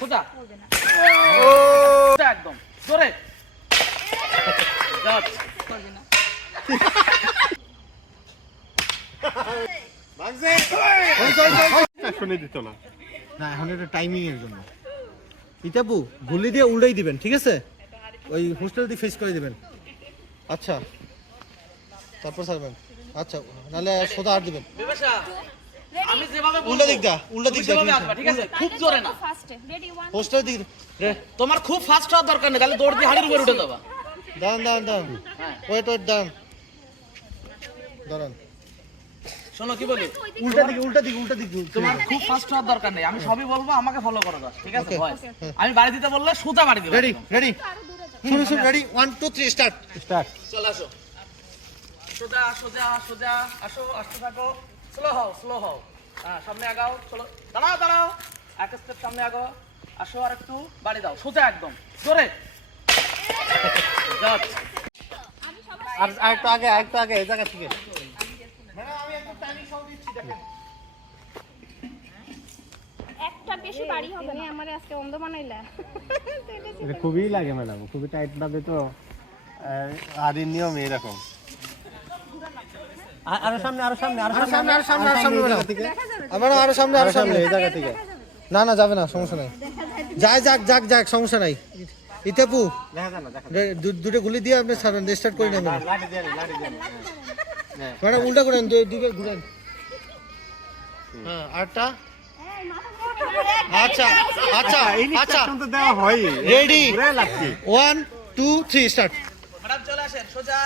সোজা একদম জোরে শুনে দিত না। না এখন এটা টাইমিং এর জন্য। ইতাপু গুলি দিয়ে উল্টাই দিবেন, ঠিক আছে? ওই হোস্টেল দিয়ে ফেস করে দিবেন। আচ্ছা, তারপর ছাড়বেন। আচ্ছা, নাহলে সোজা আর দিবেন। বিপাশা আমি যেভাবে বলবো উল্টা দিক দা, উল্টা দিক দা, সেভাবে আসবা, ঠিক আছে? খুব জোরে না। হোস্টেল দিক। তোমার খুব ফাস্ট হওয়ার দরকার নেই, তাহলে দৌড় দিয়ে হাড়ির উপরে উঠে যাবা। দাঁড়ান দাঁড়ান দাঁড়ান, ওয়েট ওয়েট দাঁড়ান দাঁড়ান। শোনো কি বলি, উল্টা দিক, উল্টা দিক, উল্টা দিক। তোমার খুব ফাস্ট হওয়ার দরকার নেই, আমি সবই বলবো, আমাকে ফলো করো বাস, ঠিক আছে? ভয় আমি বাড়ি দিতে বললে সোজা বাড়ি দিবা। রেডি রেডি, শুরু শুরু, রেডি 1 2 3 স্টার্ট স্টার্ট। চলে আসো, সোজা সোজা সোজা আসো, আসতে থাকো, স্লো হও, হ্যাঁ সামনে আগাও, চলো, দাঁড়াও দাঁড়াও, এক স্টেপ সামনে আগাও, আসো আর একটু বাড়ি দাও, সোজা একদম জোরে। আর একটু আগে, একটু আগে এই জায়গা থেকে। ম্যাডাম আমি একটু টাইমিং সহ দিচ্ছি, দেখেন। একটা বেশি বাড়ি হবে না, আমারে আজকে অন্ধ বানাইলা। এটা খুবই লাগে ম্যাডাম, খুবই টাইট ভাবে তো আদির নিয়ম এরকম। আরো সামনে, আরো সামনে, আরো সামনে, আরো সামনে, আরো সামনে ম্যাডাম। আমার আরো সামনে, আরো সামনে এই জায়গা থেকে। না না যাবে না, সমস্যা নাই। যাক যাক যাক যাক, সমস্যা নাই। ইতাপু দেখা যায় না, দেখা দুটো গুলি দিয়ে আপনি ছাড়েন, স্টার্ট করে নেবেন। লাঠি দিয়ে ম্যাডাম উল্টা করেন, দুইবার ঘুরেন। হ্যাঁ আরটা। আচ্ছা আচ্ছা আচ্ছা, তো দেওয়া হয়। রেডি পুরো লাগছে। 1 2 3 স্টার্ট। ম্যাডাম চলে আসেন, সোজা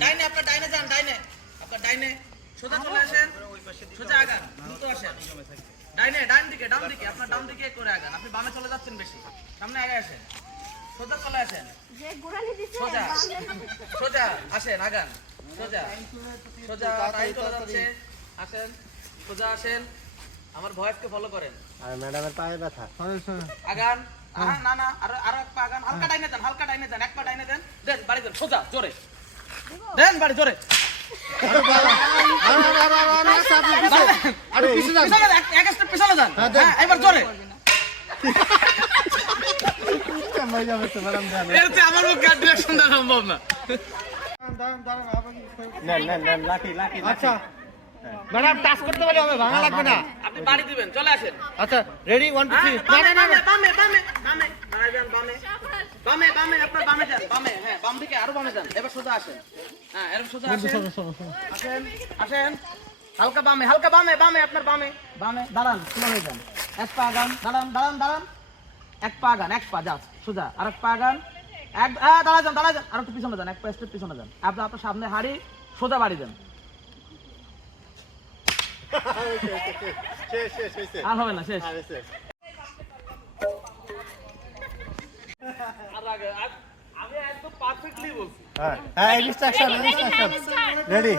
ডাইনে, আপনার ডাইনে যান, ডাইনে, আপনার ডাইনে, সোজা চলে আসেন, সোজা আগান, দ্রুত আসেন, ডাইনে, ডান দিকে, আপনার ডান দিকে করে আগান, আপনি বামে চলে যাচ্ছেন বেশি, সামনে আগে আসেন, সোজা চলে আসেন, যে গুড়ালি দিছে সোজা সোজা আসেন, আগান, সোজা সোজা, টাইম চলে যাচ্ছে, আসেন, সোজা আসেন, আমার ভয়েসকে ফলো করেন, আর ম্যাডামের পায়ে ব্যথা। আগান, না না, আরো এক পা আগান, হালকা ডাইনে দেন, এক পা ডাইনে দেন, দেন বাড়ি দেন, সোজা জোরে দেন, বাড়ি জোরে, আরে পিছে যান, পিছনে যান, এক স্টেপ পিছনে যান, হ্যাঁ এবার জোরে। ভাই যাবে তো ম্যাডাম, দেন। এর চেয়ে আমার মুখে আর ডিরেকশন দেওয়া সম্ভব না। দাঁড়ান দাঁড়ান আবার নেন, লাঠি, লাঠি। আচ্ছা ম্যাডাম টাচ করতে পারলে হবে, ভাঙা লাগবে না। আপনি বাড়ি দিবেন, চলে আসেন, আচ্ছা রেডি 1 2 3। বামে বামে বামে বামে বামে দাঁড়ায় যান, বামে বামে বামে, আপনার বামে যান, বামে, হ্যাঁ বাম দিকে আরো বামে যান, এবার সোজা আসেন, হ্যাঁ এরকম সোজা আসেন, আসেন আসেন, হালকা বামে, বামে, আপনার বামে বামে, দাঁড়ান, স্লো হয়ে যান, এক পা আগান, দাঁড়ান, এক পা আগান, এক পা যান সোজা, আর এক পা আগান, এক দাঁড়া যান, আর একটু পিছনে যান, এক পা স্টেপ পিছনে যান, আপনার সামনে হাড়ি, সোজা বাড়ি দেন, আর হবে না, শেষ। আমি একদম পারফেক্টলি বলছি। হ্যাঁ, instruction. Ready.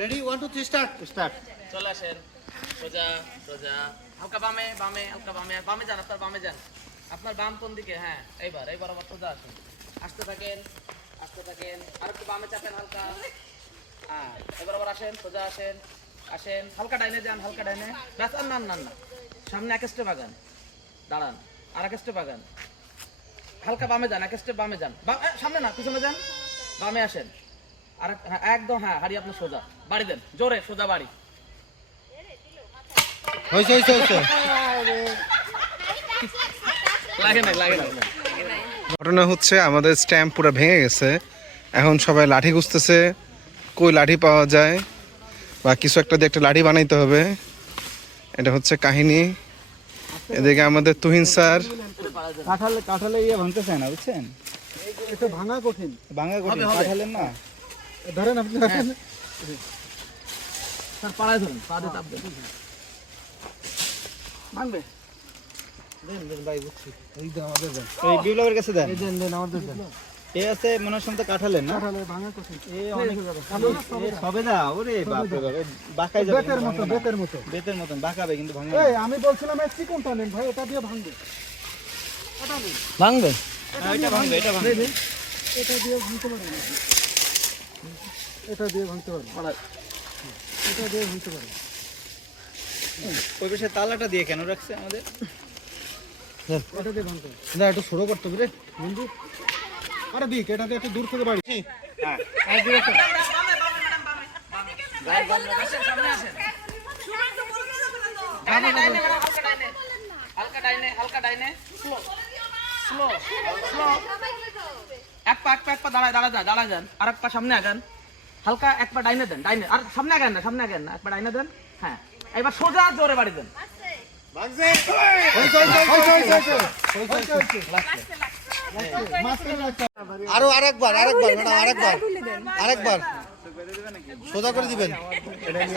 Ready 1 2 3 start start. চলে আসেন, সোজা সোজা, হালকা বামে, হালকা বামে যান, আপনার বামে যান, আপনার বাম কোন দিকে, হ্যাঁ এইবার আবার সোজা আসেন, আসতে থাকেন, আর একটু বামে চাপেন হালকা, হ্যাঁ এবার আবার আসেন, সোজা আসেন, হালকা ডাইনে যান, ব্যাস, আর না, সামনে এক স্টেপ আগান, দাঁড়ান, আর এক স্টেপ আগান, হালকা বামে যান, এক স্টেপ বামে যান, সামনে না পিছনে যান, বামে আসেন, আর একদম, হ্যাঁ হাড়ি আপনার সোজা বাড়ি দেন, জোরে সোজা বাড়ি। হইছে। লাগে না। ঘটনা হচ্ছে আমাদের স্ট্যাম্প পুরো ভেঙে গেছে, এখন সবাই লাঠি খুঁজতেছে, কই লাঠি পাওয়া যায় বা কিছু একটা দিয়ে একটা লাঠি বানাইতে হবে, এটা হচ্ছে কাহিনী। এদিকে আমাদের তুহিন স্যার কাঁঠালে ইয়ে ভাঙতে চায় না, বুঝছেন? এটা ভাঙা কঠিন, কাঁঠালের না। ধরেন আপনি, স্যার পাড়ায় ধরুন, পা দিয়ে চাপ দেন, ভাঙবে, দেন ভাই, বুঝছি। এই দেন আমাদের দেন, এই বিপ্লবের কাছে দেন। এই দেন আমাদের দেন। এ আছে মনে হয় সম্ভবত কাঁঠালের না। কাঁঠালে ভাঙা কঠিন, এ অনেক সবে না, ওরে বাপ রে বাপ, বাঁকাই যাবে, বেতের মতো, বেতের মতন বাঁকাবে কিন্তু ভাঙবে এই আমি বলছিলাম এই চিকনটা নেন ভাই, এটা দিয়ে ভাঙবে, ভাঙবে, এটা ভাঙবে। এটা দিয়ে ভাঙতে পারে না, এটা দিয়ে ভাঙতে পারে। ওই পাশে তালাটা দিয়ে কেন রাখছে আমাদের? না একটু সরো করতে হবে রে বন্ধু। আরে দিক এটা দিয়ে একটু দূর থেকে বাড়ি। হ্যাঁ আর ডিরেকশন। আসেন, সামনে আসেন। ডাইনে, ডাইনে ম্যাডাম, হালকা ডাইনে। হালকা ডাইনে, হালকা ডাইনে। Slow, slow, slow. এক পা দাঁড়া যান। আর এক পা সামনে আগান। হালকা এক পা ডাইনে দেন, ডাইনে। আর সামনে আগান না, এক পা ডাইনে দেন। হ্যাঁ, এবার সোজা জোরে বাড়ি দেন। আরো আরেকবার ম্যাডাম আরেকবার সোজা করে দিবেন।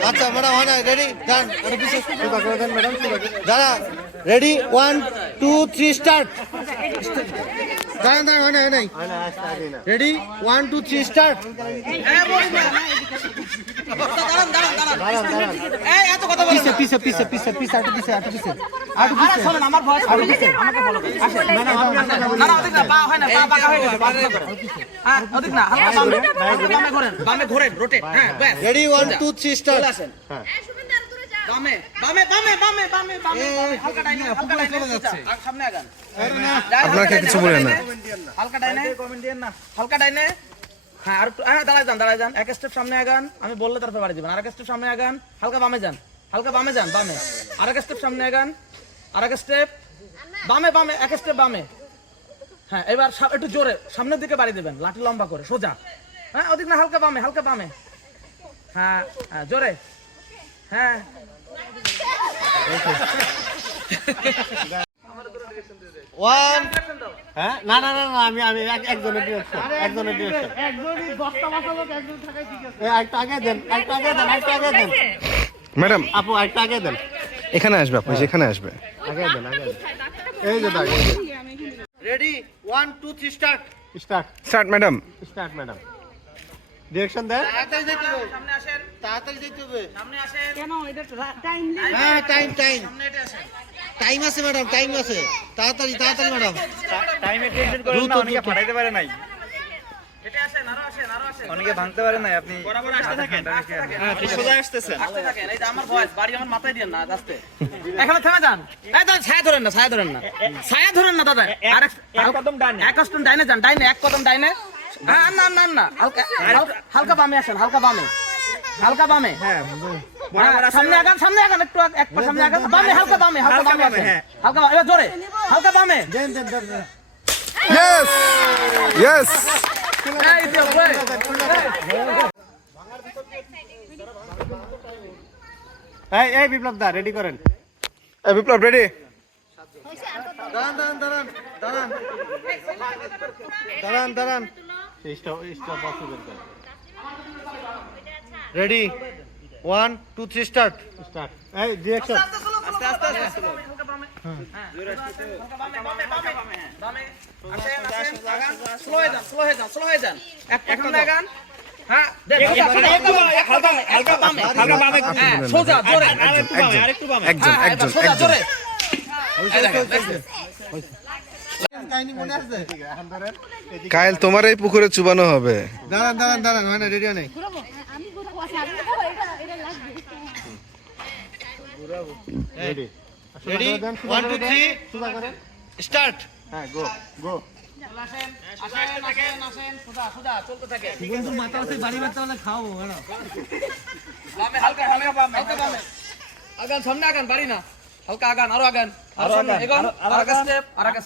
আচ্ছা ম্যাডাম হয় না রেডি ডান ওটা পিছে সোজা করে দেন ম্যাডাম যারা রেডি 1 2 3 স্টার্ট দাঁড়ান হয় না রেডি 1 2 3 স্টার্ট এই এত কথা বলেন না। পিছে আরে শোনেন, আমার ভয়েস আমাকে ফলো করুন। আসেন। না, ওদিক না, পা হয় না, পা বাঁকা হয়ে গেছে, পা সোজা করেন। হ্যাঁ, ওদিক না, হালকা বামে ঘোরেন, রোটেট। হ্যাঁ, ব্যাস। রেডি 1 2 3 স্টার্ট চলে আসেন। বামে, হালকা ডাইনে, আর সামনে আগান। আপনাকে কিছু বলে না। হালকা ডাইনে, হালকা ডাইনে। হ্যাঁ, আর দাঁড়ায় যান। এক স্টেপ সামনে আগান, আমি বললে তারপর বাড়ি দিবেন। আর এক স্টেপ সামনে আগান, হালকা বামে যান, বামে। আর এক স্টেপ সামনে আগান, আর এক স্টেপ বামে, এক স্টেপ বামে। হ্যাঁ, এবার একটু জোরে সামনের দিকে বাড়ি দেবেন, লাঠি লম্বা করে সোজা। হ্যাঁ, ওদিক না, হালকা বামে। হ্যাঁ, জোরে। হ্যাঁ, ওয়ান হ্যাঁ না আমি একজনের ডিরেকশন একজনই 10টা মাথা লোক একজন থাকাই ঠিক আছে একটা আগে দেন ম্যাডাম আপু একটা আগে দেন এখানে আসবে, আপনি যেখানে আসবে। আগে দেন এই যে দাগ রেডি 1 2 3 স্টার্ট ম্যাডাম। ডিরেকশন দেন সামনে আসেন, তাড়াতাড়ি যেতে হবে সামনে আসেন। হ্যাঁ টাইম সামনে এটা আসেন। টাইম আছে ম্যাডাম টাইম আছে তাড়াতাড়ি ম্যাডাম টাইমে টেনশন করেন না, অনেকে ফাটাইতে পারে নাই, এটা আসেন, আরো আসেন। অনেকে ভাঙতে পারে নাই। আপনি বরাবর আসতে থাকেন। হ্যাঁ, সোজা আসতেছেন। আসতে থাকেন। এই যে আমার ভয়েস, বাড়ি আমার মাথায় দিয়েন না, আসতে। এখানে থেমে যান। এই দাদা, ছায়া ধরেন না দাদা। এক কদম ডাইনে যান, এক কদম ডাইনে। হ্যাঁ, না, হালকা বামে আসেন, হালকা বামে। হ্যাঁ, সামনে আগান, একটু এক পা সামনে আগান, বামে, হালকা বামে আসেন। হালকা বামে, এবার জোরে, হালকা বামে। ইয়েস এই যে, ওই। এই বিপ্লব দা রেডি করেন বিপ্লব রেডি। দাঁড়ান রেডি 1 2 3 স্টার্ট এই ডিরেকশন আস্তে। হালকা বামে। হ্যাঁ, বামে। আসেন, আগান। স্লো হয়ে যান। এক সামনে আগান। হ্যাঁ, হালকা বামে। হ্যাঁ, সোজা জোরে। একজন এবার সোজা জোরে। কাইল তোমার এই পুকুরে চুবানো হবে। দাঁড়ান মানে রেডি নেই রেডি 1 2 3 স্টার্ট হ্যাঁ গো আসেন, সোজা চলতে থাকে। বন্ধুর মাথা আছে বাড়ি বাড়তে হলে খাওয়াবো ম্যাডাম বামে, হালকা বামে। আগান, সামনে আগান, বাড়ি না। হালকা আগান, আরো আগান। এগোন, আর একটা স্টেপ। আর একটা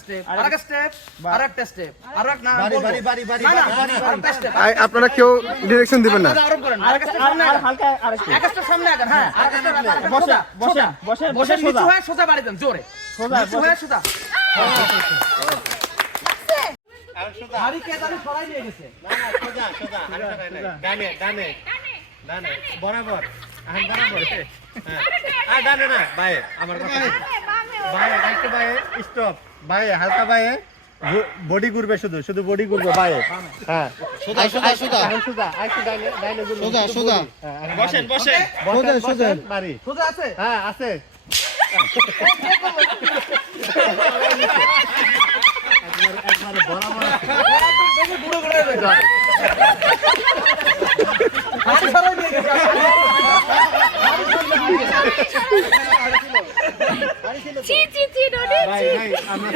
স্টেপ। আর এক না, বাড়ি আরেকটা স্টেপ। আপনারা কেউ ডিরেকশন দিবেন না। আরো করেন। আরেকটা স্টেপ সামনে আগান। এক স্টেপ সামনে আগান। হ্যাঁ, বসে নিচু হয়ে সোজা বাড়ি দেন, জোরে। নিচু হয়ে সোজা। হাড়ি কে জানি সরাই নিয়ে গেছে। ডানে বরাবর হ্যাঁ ডানে না বাইরে আমার কথা বাইরে একটু বাইরে স্টপ বাইরে হালকা বাইরে বডি ঘুরবে শুধু বডি ঘুরবে বাইরে হ্যাঁ সোজা বসেন বাড়ি সোজা আছে। হ্যাঁ আছে একবারে বরাবর দেখি বুড়ো করে দেবে। হাড়ি সরাই নিয়ে গেছে। ছি ছি ছি ননি ভাই ছি ভাই আমরা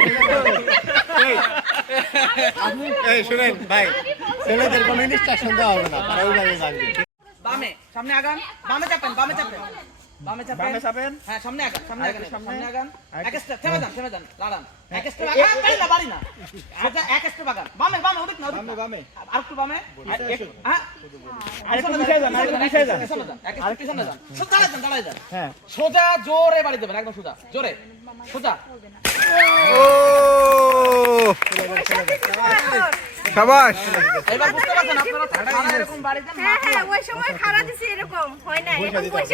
এই শুনেন ভাই ছেলেদের কোনো ইনস্ট্রাকশন দেওয়া হবে না, তারা ওইভাবে জানবে। বামে, সামনে আগান, বামে চাপেন, বামে চাপেন, বামে চাপেন, বামে চাপেন। হ্যাঁ সামনে আগান, সামনে আগান, সামনে। সামনে আগান, এক স্টেপ, থেমে যান, লাড়ান, এক স্টেপ আগান, বাড়ি না, সোজা এক স্টেপ আগান, বামে, ওদিক না, বামে। আর একটু বামে, হ্যাঁ, আরেকটু পিছিয়ে যান, আরেকটু পিছিয়ে যান। পিছনে যান, এক স্টেপ পিছনে যান, সোজা দাঁড়ায় যান, হ্যাঁ। সোজা জোরে বাড়ি দেবেন, একদম সোজা, জোরে, সোজা, ও শাবাশ। এবার বুঝতে পারছেন আপনারা এরকম বাড়ি দেন, হ্যাঁ হ্যাঁ ওই সময় খাড়া দিছি এরকম হয় না এখন বসে